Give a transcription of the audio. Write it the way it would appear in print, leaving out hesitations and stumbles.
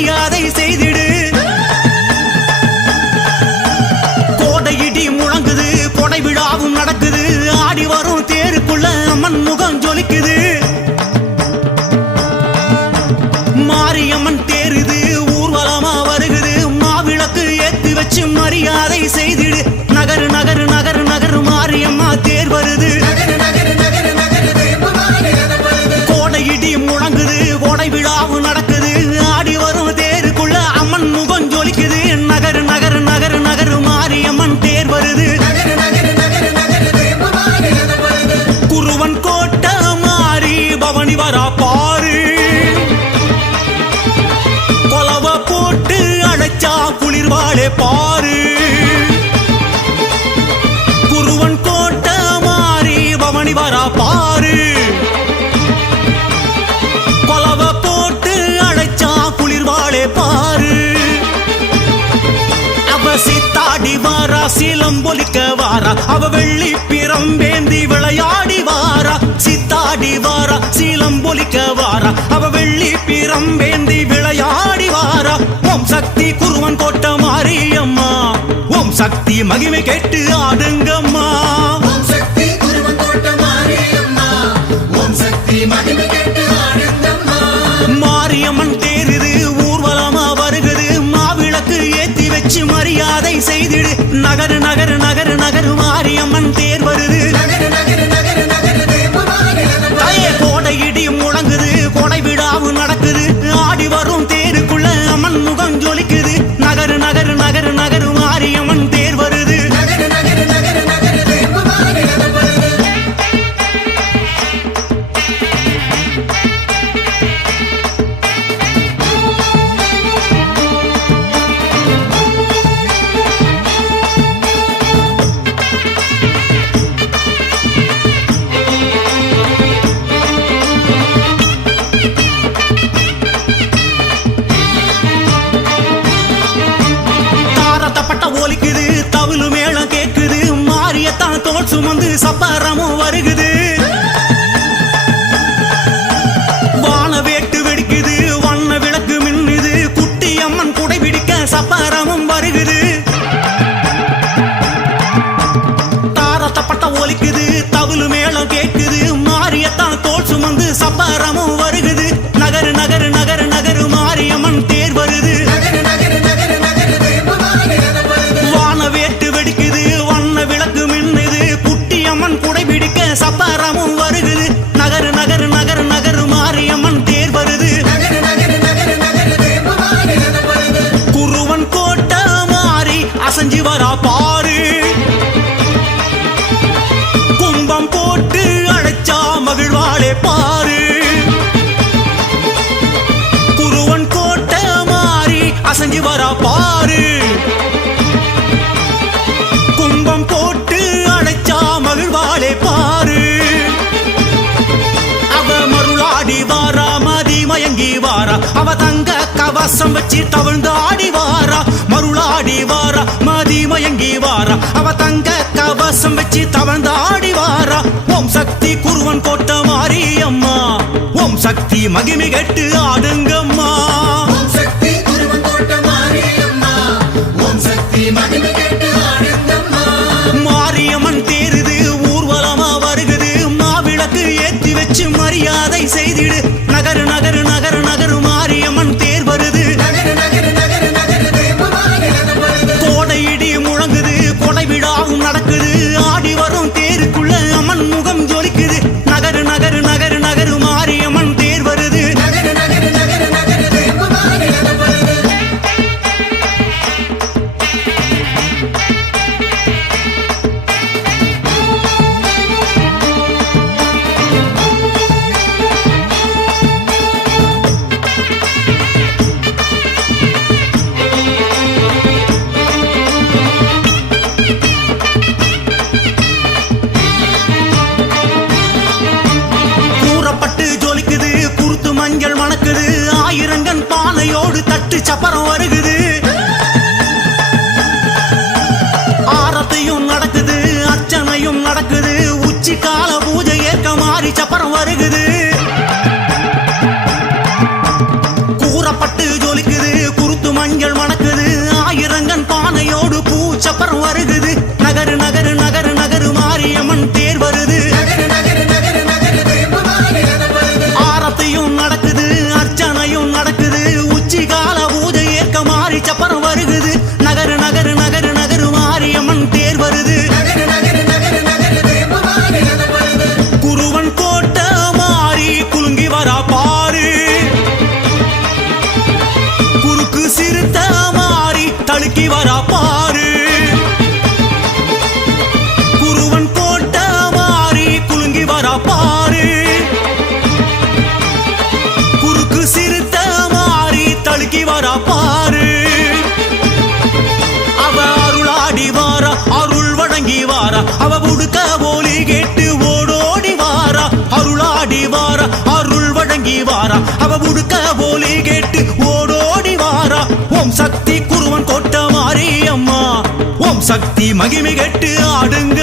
மரியாதை செய்திடு. கோடையிடி முழங்குது, கொடை விழாவும் நடக்குது, ஆடி வரும் தேருக்குள்ள அம்மன் முகம் ஜொலிக்குது. மாரியம்மன் தேருது, ஊர்வலமா வருகுது, மாவிளக்கு ஏத்தி வச்சு மரியாதை செய்திடு. நகரு நகரு நகரு நகரு மாரியம்மா தேர் வருது. கோடையிடி முழங்குது, கொடை விழாவும் நடக்குது, ஆடி வரும் தேருக்குள்ள அம்மன் முகம் ஜொலிக்குது. நகரு நகரு நகரு நகரு மாரியம்மன் தேர் வருது. குருவன் கோட்டை மாறி பவனி வரா பாரு, கொலவ போட்டு அழைச்சா குளிர்வாளே பாரு. குருவன் கோட்டை மாறி பவனி வரா பாரு, கொலவ போட்டு அழைச்சா குளிர்வாளே பாரு. அவ சித்தாடி வாரா, சிலம்பொலிக்க வாரா, அவ வெள்ளி பிரம்பேந்தி விளையாடி வாரா. சித்தாடி வாரா, சிலம்பொலிக்க வாரா, அவ வெள்ளி பிரம்பேந்தி விளையாடி வாரா. ஓம் சக்தி குருவன் கோட்டை மாரியம்மா, ஓம் சக்தி மகிமை கேட்டு ஆடுங்கம்மா. ஓம் சக்தி குருவன் கோட்டை மாரியம்மா, ஓம் சக்தி மகிமை கேட்டு ஆடுங்கம்மா. மாரியம்மன் தேருது, ஊர்வலமா வருகுது, மாவிளக்கு ஏத்தி வச்சு மரியாதை செய்திடு. நகரு நகரு நகரு நகரு மாரியம்மன் தேர் வருது. கோடையிடி முழங்குது, கொடை விழாவும் நடக்குது, ஆடி வரும் தேருக்குள்ள அம்மன் முகம் ஜொலிக்குது. நகரு நகரு நகரு நகரு மாரியம்மன் தேர் வருது. ஒலிக்குது, தவுளு மேளம் கேக்குது, மாரியத்தான் தோல் சுமந்து சப்பரமும் வருகுது. வான வேட்டு வெடிக்குது, வண்ண விளக்கு மின்னுது, குட்டி அம்மன் குடை பிடிக்க சப்பரமும் வருகுது. தாரத்தப்பட்ட ஒலிக்குது, தவுளு மேளம் கேக்குது, மாரியத்தான் தோல் சுமந்து சப்பரமும் வருகுது. நகரு நகரு நகரு நகரு மாரியம்மன் தேர் வருது. வேட்டு வெடிக்குது, வண்ண விளக்கு மின்னுது, குட்டி அம்மன் குடை பிடிக்க சப்பரமும் வருகுது. நகரு நகரு நகரு நகரு மாரியம்மன் தேர் வருது. குருவன் கோட்டை மாறி அசைஞ்சு வரா பாரு, கும்பம் போட்டு அழைச்சா மகிழ்வாளே பாரு. குருவன் கோட்டை மாறி அசைஞ்சு வரா பாரு, கும்பம் போட்டு அழைச்சா மகிழ்வாளே பாரு. அவ மருளாடி வாரா, மதி மயங்கி வாரா, அவ தங்க கவசம் வச்சு தவழ்ந்தாடி வாரா. மருளாடி வாரா, மதி மயங்கி வாரா, அவ தங்க கவசம் வச்சு தவழ்ந்தாடி வாரா. ஓம் சக்தி குருவன் கோட்டை மாரியம்மா, ஓம் சக்தி மகிமை கேட்டு ஆடுங்கம்மா. ஓம் சக்தி குருவன் கோட்டை மாரியம்மா, ஓம் சக்தி மகிமை கேட்டு ஆடுங்கம்மா. மாரியம்மன் தேருது, ஊர்வலமா வருகுது, மாவிளக்கு ஏத்தி வச்சு மரியாதை செய்திடு. நகரு நகரு நகரு நகரு மாரியம்மன் தேர் வருது. கோடையிடி முழங்குது, கொடை விழாவும் நடக்குது, ஆடி வரும் தேருக்குள்ள அம்மன் முகம் ஜொலிக்குது. நகரு நகரு நகரு நகரு மாரியம்மன் தேர் வருது. சப்பரம் வருகுது, ஆரத்தையும் நடக்குது, அர்ச்சனையும் நடக்குது, உச்சி கால பூஜை ஏற்க மாறி சப்பரம் வருகுது. கூறப்பட்டு ஜொலிக்குது, வருகுது நகரு நகரு நகரு நகரு மாரியம்மன் தேர் வருது நகரு நகரு நகரு நகரு வேம்பு மாறி நடப்படுது ஆரத்தையும் நடக்குது அர்ச்சனையும் நடக்குது உச்சிகால பூஜை ஏற்க மாறி சப்பரம் வருகுது நகரு நகரு நகரு நகரு மாரியம்மன் தேர் வருது நகரு நகரு நகரு நகரு வேம்பு மாறி நடப்படுது குருவன் கோட்டை மாறி குலுங்கி வரா பாரு குறுக்கு சிறுத்த மாறி தழுக்கி வரா பாரு குருவன் கோட்டை மாறி குலுங்கி வரா பாரு குறுக்கு சிறுத்த மாறி தழுக்கி வரா பாரு அவ அருளாடி வாரா அருள் வழங்கி வாரா அவ உடுக்க போலி கேட்டு ஓடோடி வாரா அருளாடி வாரா அருள் வழங்கி வாரா அவ உடுக்க போலி கேட்டு ஓடோடி வாரா ஓம் சக்தி குருவன் கோட்டை மாரியம்மா ஓம் சக்தி மகிமை கேட்டு ஆடுங்க